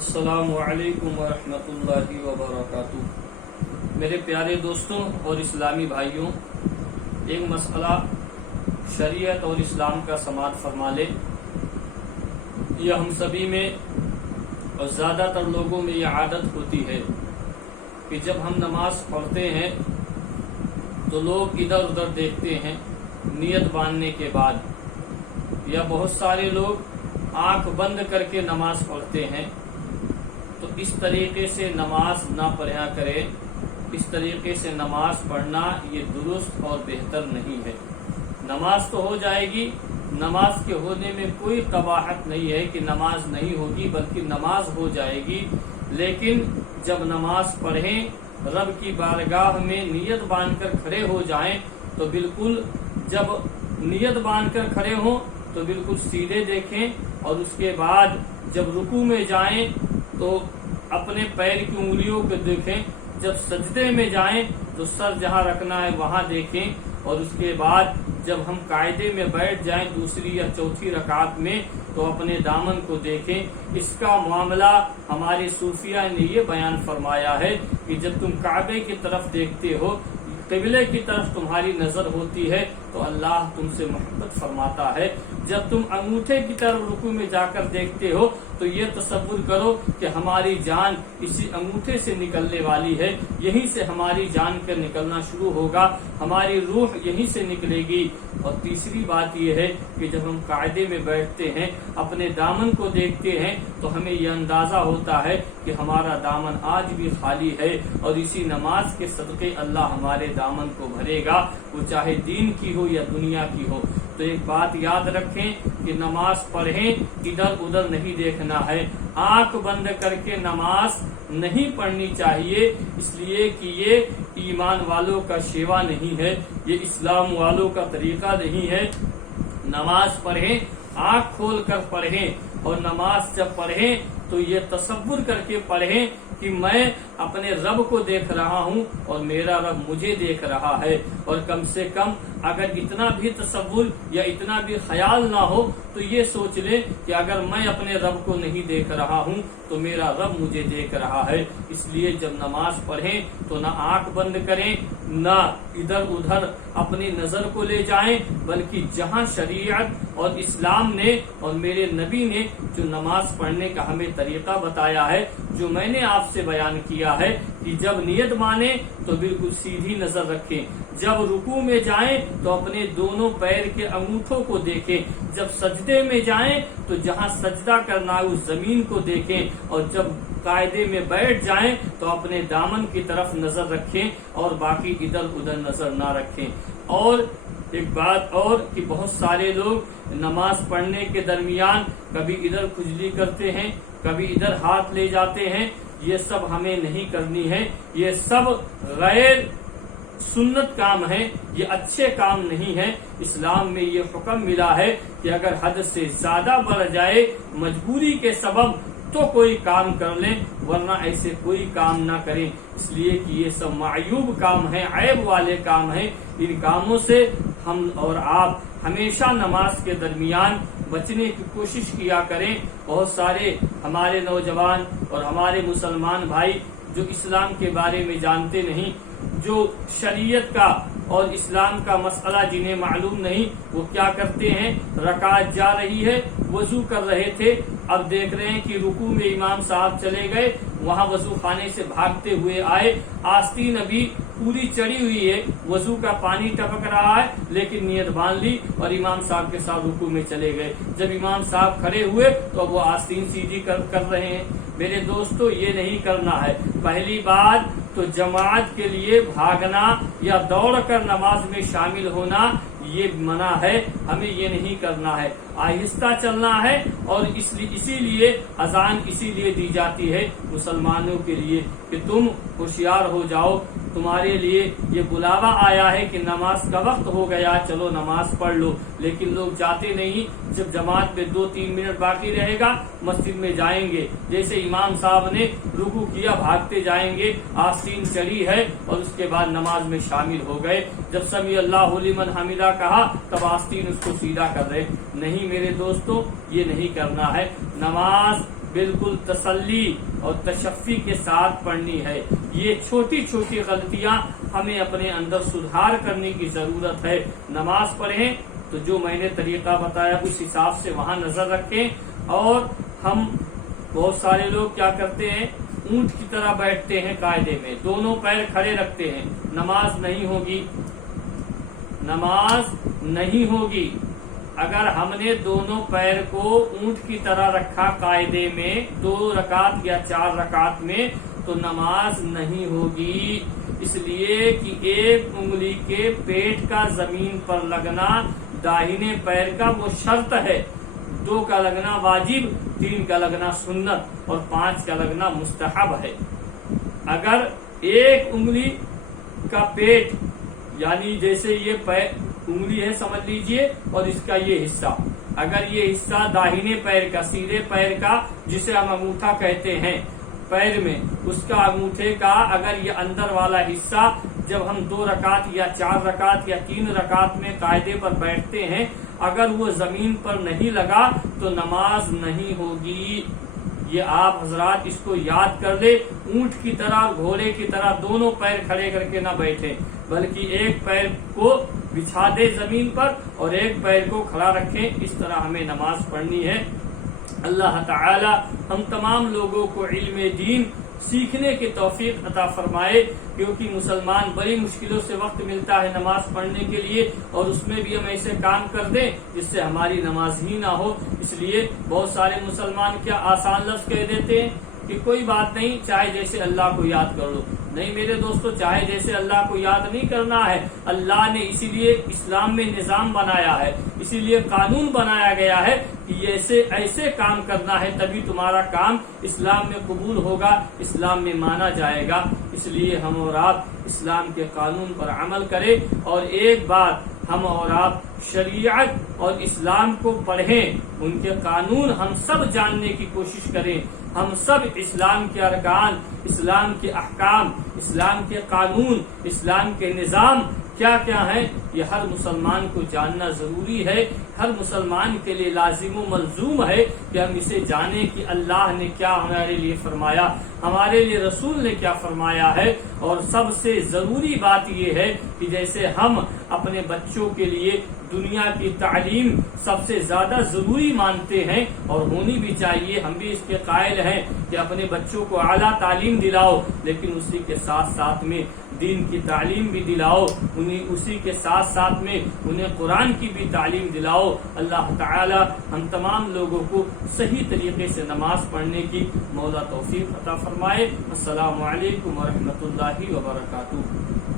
السلام علیکم ورحمۃ اللہ وبرکاتہ۔ میرے پیارے دوستوں اور اسلامی بھائیوں، ایک مسئلہ شریعت اور اسلام کا سماعت فرما لے۔ یہ ہم سبھی میں اور زیادہ تر لوگوں میں یہ عادت ہوتی ہے کہ جب ہم نماز پڑھتے ہیں تو لوگ ادھر ادھر دیکھتے ہیں نیت باندھنے کے بعد، یا بہت سارے لوگ آنکھ بند کر کے نماز پڑھتے ہیں۔ تو اس طریقے سے نماز نہ پڑھا کرے، اس طریقے سے نماز پڑھنا یہ درست اور بہتر نہیں ہے۔ نماز تو ہو جائے گی، نماز کے ہونے میں کوئی قباحت نہیں ہے کہ نماز نہیں ہوگی، بلکہ نماز ہو جائے گی۔ لیکن جب نماز پڑھیں، رب کی بارگاہ میں نیت باندھ کر کھڑے ہو جائیں تو بالکل، جب نیت باندھ کر کھڑے ہوں تو بالکل سیدھے دیکھیں، اور اس کے بعد جب رکوع میں جائیں تو اپنے پیر کی انگلیوں کو دیکھیں، جب سجدے میں جائیں تو سر جہاں رکھنا ہے وہاں دیکھیں، اور اس کے بعد جب ہم قاعدے میں بیٹھ جائیں دوسری یا چوتھی رکعت میں تو اپنے دامن کو دیکھیں۔ اس کا معاملہ ہمارے صوفیہ نے یہ بیان فرمایا ہے کہ جب تم کعبے کی طرف دیکھتے ہو، قبلے کی طرف تمہاری نظر ہوتی ہے تو اللہ تم سے محبت فرماتا ہے۔ جب تم انگوٹھے کی طرف رکوع میں جا کر دیکھتے ہو تو یہ تصور کرو کہ ہماری جان اسی انگوٹھے سے نکلنے والی ہے، یہیں سے ہماری جان کا نکلنا شروع ہوگا، ہماری روح یہیں سے نکلے گی۔ اور تیسری بات یہ ہے کہ جب ہم قاعدے میں بیٹھتے ہیں، اپنے دامن کو دیکھتے ہیں تو ہمیں یہ اندازہ ہوتا ہے کہ ہمارا دامن آج بھی خالی ہے، اور اسی نماز کے صدقے اللہ ہمارے دامن کو بھرے گا، وہ چاہے دین کی ہو یا دنیا کی ہو۔ تو ایک بات یاد رکھیں کہ نماز پڑھیں، ادھر ادھر نہیں دیکھنا ہے، آنکھ بند کر کے نماز نہیں پڑھنی چاہیے، اس لیے کہ یہ ایمان والوں کا شیوا نہیں ہے، یہ اسلام والوں کا طریقہ نہیں ہے۔ نماز پڑھیں، آنکھ کھول کر پڑھیں، اور نماز جب پڑھیں تو یہ تصور کر کے پڑھیں کہ میں اپنے رب کو دیکھ رہا ہوں اور میرا رب مجھے دیکھ رہا ہے۔ اور کم سے کم اگر اتنا بھی تصور یا اتنا بھی خیال نہ ہو تو یہ سوچ لیں کہ اگر میں اپنے رب کو نہیں دیکھ رہا ہوں تو میرا رب مجھے دیکھ رہا ہے۔ اس لیے جب نماز پڑھیں تو نہ آنکھ بند کریں، نہ ادھر ادھر اپنی نظر کو لے جائیں، بلکہ جہاں شریعت اور اسلام نے اور میرے نبی نے جو نماز پڑھنے کا ہمیں طریقہ بتایا ہے، جو میں نے آپ سے بیان کیا ہے کہ جب نیت مانیں تو بالکل سیدھی نظر رکھیں، جب رکوع میں جائیں تو اپنے دونوں پیر کے انگوٹھوں کو دیکھیں، جب سجدے میں جائیں تو جہاں سجدہ کرنا ہے اس زمین کو دیکھیں، اور جب قاعدے میں بیٹھ جائیں تو اپنے دامن کی طرف نظر رکھیں اور باقی ادھر ادھر نظر نہ رکھیں۔ اور ایک بات اور کہ بہت سارے لوگ نماز پڑھنے کے درمیان کبھی ادھر کھجلی کرتے ہیں، کبھی ادھر ہاتھ لے جاتے ہیں، یہ سب ہمیں نہیں کرنی ہے، یہ سب غیر سنت کام ہے، یہ اچھے کام نہیں ہے۔ اسلام میں یہ حکم ملا ہے کہ اگر حد سے زیادہ بڑھ جائے مجبوری کے سبب تو کوئی کام کر لیں، ورنہ ایسے کوئی کام نہ کریں، اس لیے کہ یہ سب معیوب کام ہیں، عیب والے کام ہیں۔ ان کاموں سے ہم اور آپ ہمیشہ نماز کے درمیان بچنے کی کوشش کیا کریں۔ بہت سارے ہمارے نوجوان اور ہمارے مسلمان بھائی جو اسلام کے بارے میں جانتے نہیں، جو شریعت کا اور اسلام کا مسئلہ جنہیں معلوم نہیں، وہ کیا کرتے ہیں، رکعت جا رہی ہے، وضو کر رہے تھے، اب دیکھ رہے ہیں کہ رکوع میں امام صاحب چلے گئے، وہاں وضو خانے سے بھاگتے ہوئے آئے، آستین ابھی پوری چڑھی ہوئی ہے، وضو کا پانی ٹپک رہا ہے، لیکن نیت باندھ لی اور امام صاحب کے ساتھ رکوع میں چلے گئے۔ جب امام صاحب کھڑے ہوئے تو وہ آستین سیدھی کر رہے ہیں۔ میرے دوستو، یہ نہیں کرنا ہے۔ پہلی بات تو جماعت کے لیے بھاگنا یا دوڑ کر نماز میں شامل ہونا یہ منع ہے، ہمیں یہ نہیں کرنا ہے، آہستہ چلنا ہے۔ اور اسی لیے اذان اسی لیے دی جاتی ہے مسلمانوں کے لیے کہ تم ہوشیار ہو جاؤ، تمہارے لیے یہ بلاوا آیا ہے کہ نماز کا وقت ہو گیا، چلو نماز پڑھ لو۔ لیکن لوگ جاتے نہیں، جب جماعت میں 2-3 منٹ باقی رہے گا مسجد میں جائیں گے، جیسے امام صاحب نے رکوع کیا بھاگتے جائیں گے، آستین چڑھی ہے، اور اس کے بعد نماز میں شامل ہو گئے۔ جب سمیع اللہ لمن حمدہ کہا تب آستین اس کو سیدھا کر رہے۔ نہیں میرے دوستو، یہ نہیں کرنا ہے۔ نماز بالکل تسلی اور تشفی کے ساتھ پڑھنی ہے۔ یہ چھوٹی چھوٹی غلطیاں ہمیں اپنے اندر سدھار کرنے کی ضرورت ہے۔ نماز پڑھیں تو جو میں نے طریقہ بتایا اس حساب سے وہاں نظر رکھیں۔ اور ہم بہت سارے لوگ کیا کرتے ہیں، اونٹ کی طرح بیٹھتے ہیں قاعدے میں، دونوں پیر کھڑے رکھتے ہیں، نماز نہیں ہوگی، نماز نہیں ہوگی۔ اگر ہم نے دونوں پیر کو اونٹ کی طرح رکھا قاعدے میں 2 رکعت یا 4 رکعت میں تو نماز نہیں ہوگی، اس لیے کہ ایک انگلی کے پیٹ کا زمین پر لگنا داہنے پیر کا وہ شرط ہے، 2 کا لگنا واجب، 3 کا لگنا سنت اور 5 کا لگنا مستحب ہے۔ اگر ایک انگلی کا پیٹ یعنی جیسے یہ انگلی ہے سمجھ لیجئے اور اس کا یہ حصہ، اگر یہ حصہ داہنے پیر کا سیدھے پیر کا جسے ہم انگوٹھا کہتے ہیں پیر میں، اس کا انگوٹھے کا اگر یہ اندر والا حصہ جب ہم 2 رکعت یا 4 رکعت یا 3 رکعت میں قاعدے پر بیٹھتے ہیں اگر وہ زمین پر نہیں لگا تو نماز نہیں ہوگی۔ یہ آپ حضرات اس کو یاد کر لے، اونٹ کی طرح گھوڑے کی طرح دونوں پیر کھڑے کر کے نہ بیٹھے، بلکہ ایک پیر کو بچھا دے زمین پر اور ایک پیر کو کھڑا رکھیں، اس طرح ہمیں نماز پڑھنی ہے۔ اللہ تعالی ہم تمام لوگوں کو علم دین سیکھنے کی توفیق عطا فرمائے، کیونکہ مسلمان بڑی مشکلوں سے وقت ملتا ہے نماز پڑھنے کے لیے اور اس میں بھی ہم ایسے کام کر دیں جس سے ہماری نماز ہی نہ ہو۔ اس لیے بہت سارے مسلمان کیا آسان لفظ کہہ دیتے ہیں کہ کوئی بات نہیں، چاہے جیسے اللہ کو یاد کر لو۔ نہیں میرے دوستو، چاہے جیسے اللہ کو یاد نہیں کرنا ہے، اللہ نے اسی لیے اسلام میں نظام بنایا ہے، اسی لیے قانون بنایا گیا ہے کہ ایسے کام کرنا ہے تبھی تمہارا کام اسلام میں قبول ہوگا، اسلام میں مانا جائے گا۔ اس لیے ہم اور آپ اسلام کے قانون پر عمل کریں، اور ایک بات ہم اور آپ شریعت اور اسلام کو پڑھیں، ان کے قانون ہم سب جاننے کی کوشش کریں، ہم سب اسلام کے ارکان، اسلام کے احکام، اسلام کے قانون، اسلام کے نظام کیا کیا ہیں، یہ ہر مسلمان کو جاننا ضروری ہے۔ ہر مسلمان کے لیے لازم و ملزوم ہے کہ ہم اسے جانیں کہ اللہ نے کیا ہمارے لیے فرمایا، ہمارے لیے رسول نے کیا فرمایا ہے۔ اور سب سے ضروری بات یہ ہے کہ جیسے ہم اپنے بچوں کے لیے دنیا کی تعلیم سب سے زیادہ ضروری مانتے ہیں اور ہونی بھی چاہیے، ہم بھی اس کے قائل ہیں کہ اپنے بچوں کو اعلیٰ تعلیم دلاؤ، لیکن اسی کے ساتھ ساتھ میں دین کی تعلیم بھی دلاؤ، اسی کے ساتھ ساتھ میں انہیں قرآن کی بھی تعلیم دلاؤ۔ اللہ تعالی ہم تمام لوگوں کو صحیح طریقے سے نماز پڑھنے کی مولا توفیق عطا فرمائے۔ السلام علیکم ورحمۃ اللہ وبرکاتہ۔